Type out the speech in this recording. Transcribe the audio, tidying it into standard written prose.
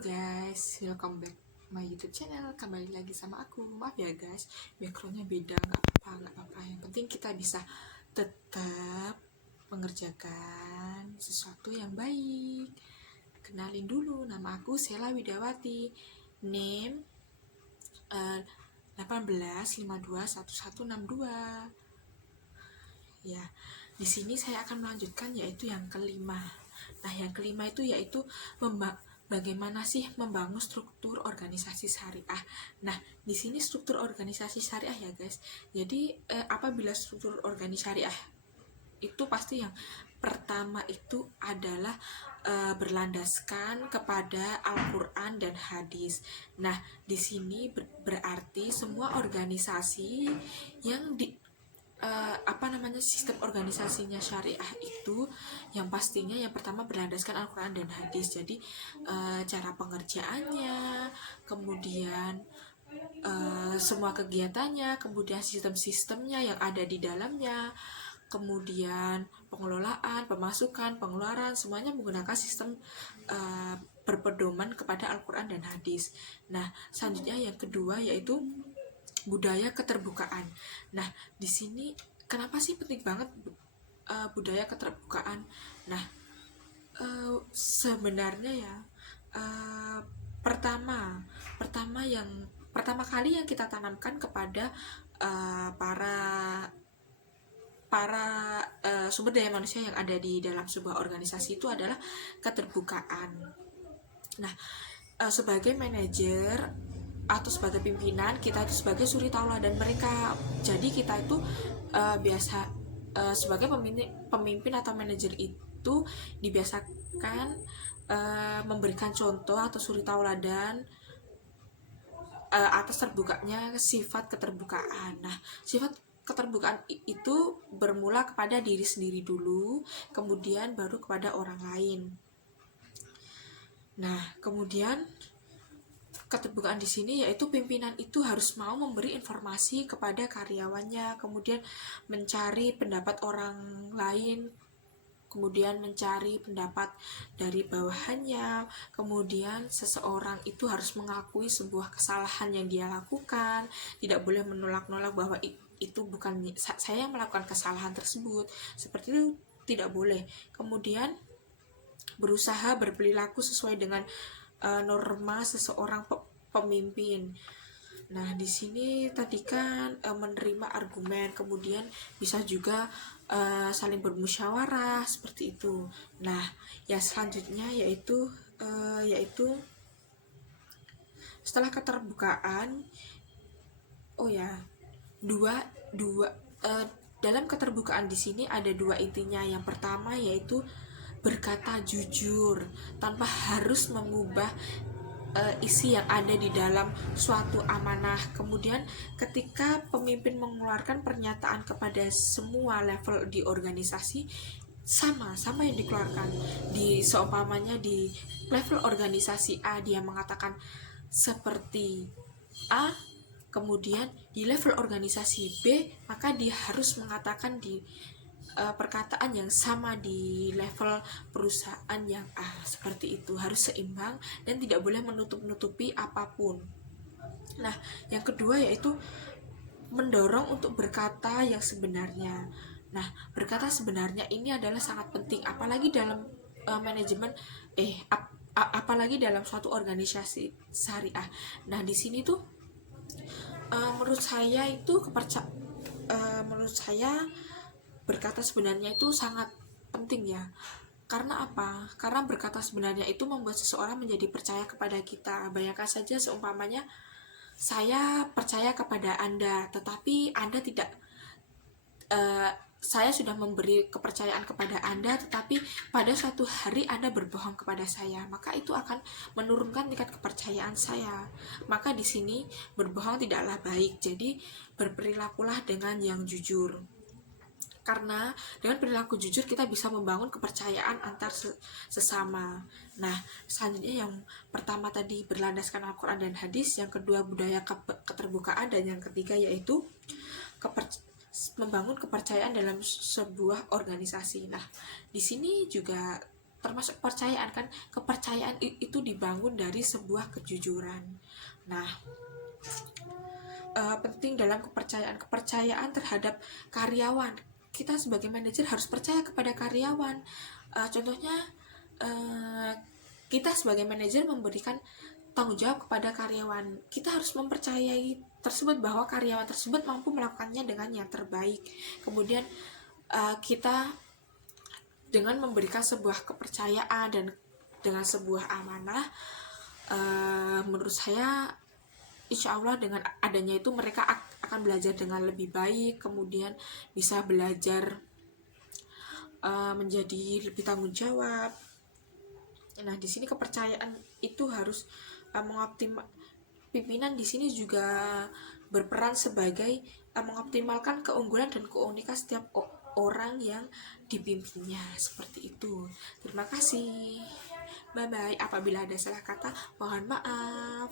guys, welcome back my YouTube channel. Kembali lagi sama aku. Maaf ya guys, backgroundnya beda, nggak apa-apa. Yang penting kita bisa tetap mengerjakan sesuatu yang baik. Kenalin dulu, nama aku Sela Widawati. Name 18521162. Ya, di sini saya akan melanjutkan yaitu yang kelima. Nah, yang kelima itu yaitu bagaimana sih membangun struktur organisasi syariah. Nah, di sini struktur organisasi syariah ya guys. Jadi apabila struktur organisasi syariah itu pasti yang pertama itu adalah berlandaskan kepada Al-Quran dan hadis. Nah, di sini berarti semua organisasi yang sistem organisasinya syariah itu yang pastinya yang pertama berlandaskan Al-Quran dan hadis. Jadi cara pengerjaannya, kemudian semua kegiatannya, kemudian sistem-sistemnya yang ada di dalamnya, kemudian pengelolaan, pemasukan, pengeluaran, semuanya menggunakan sistem berpedoman kepada Al-Quran dan hadis. Nah, selanjutnya yang kedua yaitu budaya keterbukaan. Nah, di sini kenapa sih penting banget budaya keterbukaan? Nah, sebenarnya ya pertama kali yang kita tanamkan kepada para sumber daya manusia yang ada di dalam sebuah organisasi itu adalah keterbukaan. Nah, sebagai manajer atau sebagai pimpinan, kita itu sebagai suri tauladan mereka. Jadi kita itu sebagai pemimpin atau manajer itu dibiasakan memberikan contoh atau suri tauladan atas terbukanya sifat keterbukaan. Nah, sifat keterbukaan itu bermula kepada diri sendiri dulu, kemudian baru kepada orang lain. Nah, kemudian keterbukaan di sini yaitu pimpinan itu harus mau memberi informasi kepada karyawannya, kemudian mencari pendapat orang lain, kemudian mencari pendapat dari bawahannya, kemudian seseorang itu harus mengakui sebuah kesalahan yang dia lakukan, tidak boleh menolak-nolak bahwa itu bukan saya yang melakukan kesalahan tersebut, seperti itu tidak boleh. Kemudian berusaha berperilaku sesuai dengan norma seseorang pemimpin. Nah, di sini tadi kan menerima argumen, kemudian bisa juga saling bermusyawarah seperti itu. Nah, yang selanjutnya yaitu setelah keterbukaan, dalam keterbukaan di sini ada dua intinya. Yang pertama yaitu berkata jujur tanpa harus mengubah isi yang ada di dalam suatu amanah. Kemudian ketika pemimpin mengeluarkan pernyataan kepada semua level di organisasi, sama yang dikeluarkan. Seumpamanya di level organisasi A dia mengatakan seperti A, kemudian di level organisasi B maka dia harus mengatakan di perkataan yang sama di level perusahaan yang A. Seperti itu, harus seimbang dan tidak boleh menutup-nutupi apapun. Nah, yang kedua yaitu mendorong untuk berkata yang sebenarnya. Nah, berkata sebenarnya ini adalah sangat penting, apalagi dalam manajemen apalagi dalam suatu organisasi syariah. Nah, di sini tuh menurut saya berkata sebenarnya itu sangat penting ya. Karena apa? Karena berkata sebenarnya itu membuat seseorang menjadi percaya kepada kita. Bayangkan saja seumpamanya saya percaya kepada Anda, tetapi Anda tidak saya sudah memberi kepercayaan kepada Anda, tetapi pada suatu hari Anda berbohong kepada saya, maka itu akan menurunkan tingkat kepercayaan saya. Maka di sini berbohong tidaklah baik. Jadi berperilakulah dengan yang jujur. Karena dengan perilaku jujur kita bisa membangun kepercayaan antar sesama. Nah, selanjutnya yang pertama tadi berlandaskan Al-Quran dan hadis, yang kedua budaya keterbukaan, dan yang ketiga yaitu membangun kepercayaan dalam sebuah organisasi. Nah, di sini juga termasuk kepercayaan kan. Kepercayaan itu dibangun dari sebuah kejujuran. Nah, penting dalam kepercayaan terhadap karyawan. Kita sebagai manajer harus percaya kepada karyawan. Contohnya, kita sebagai manajer memberikan tanggung jawab kepada karyawan. Kita harus mempercayai tersebut bahwa karyawan tersebut mampu melakukannya dengan yang terbaik. Kemudian kita dengan memberikan sebuah kepercayaan dan dengan sebuah amanah, menurut saya insya Allah dengan adanya itu mereka akan belajar dengan lebih baik, kemudian bisa belajar menjadi lebih tanggung jawab. Nah, di sini kepercayaan itu harus mengoptimal. Pimpinan di sini juga berperan sebagai mengoptimalkan keunggulan dan keunikan setiap orang yang dipimpinnya, seperti itu. Terima kasih. Bye bye. Apabila ada salah kata, mohon maaf.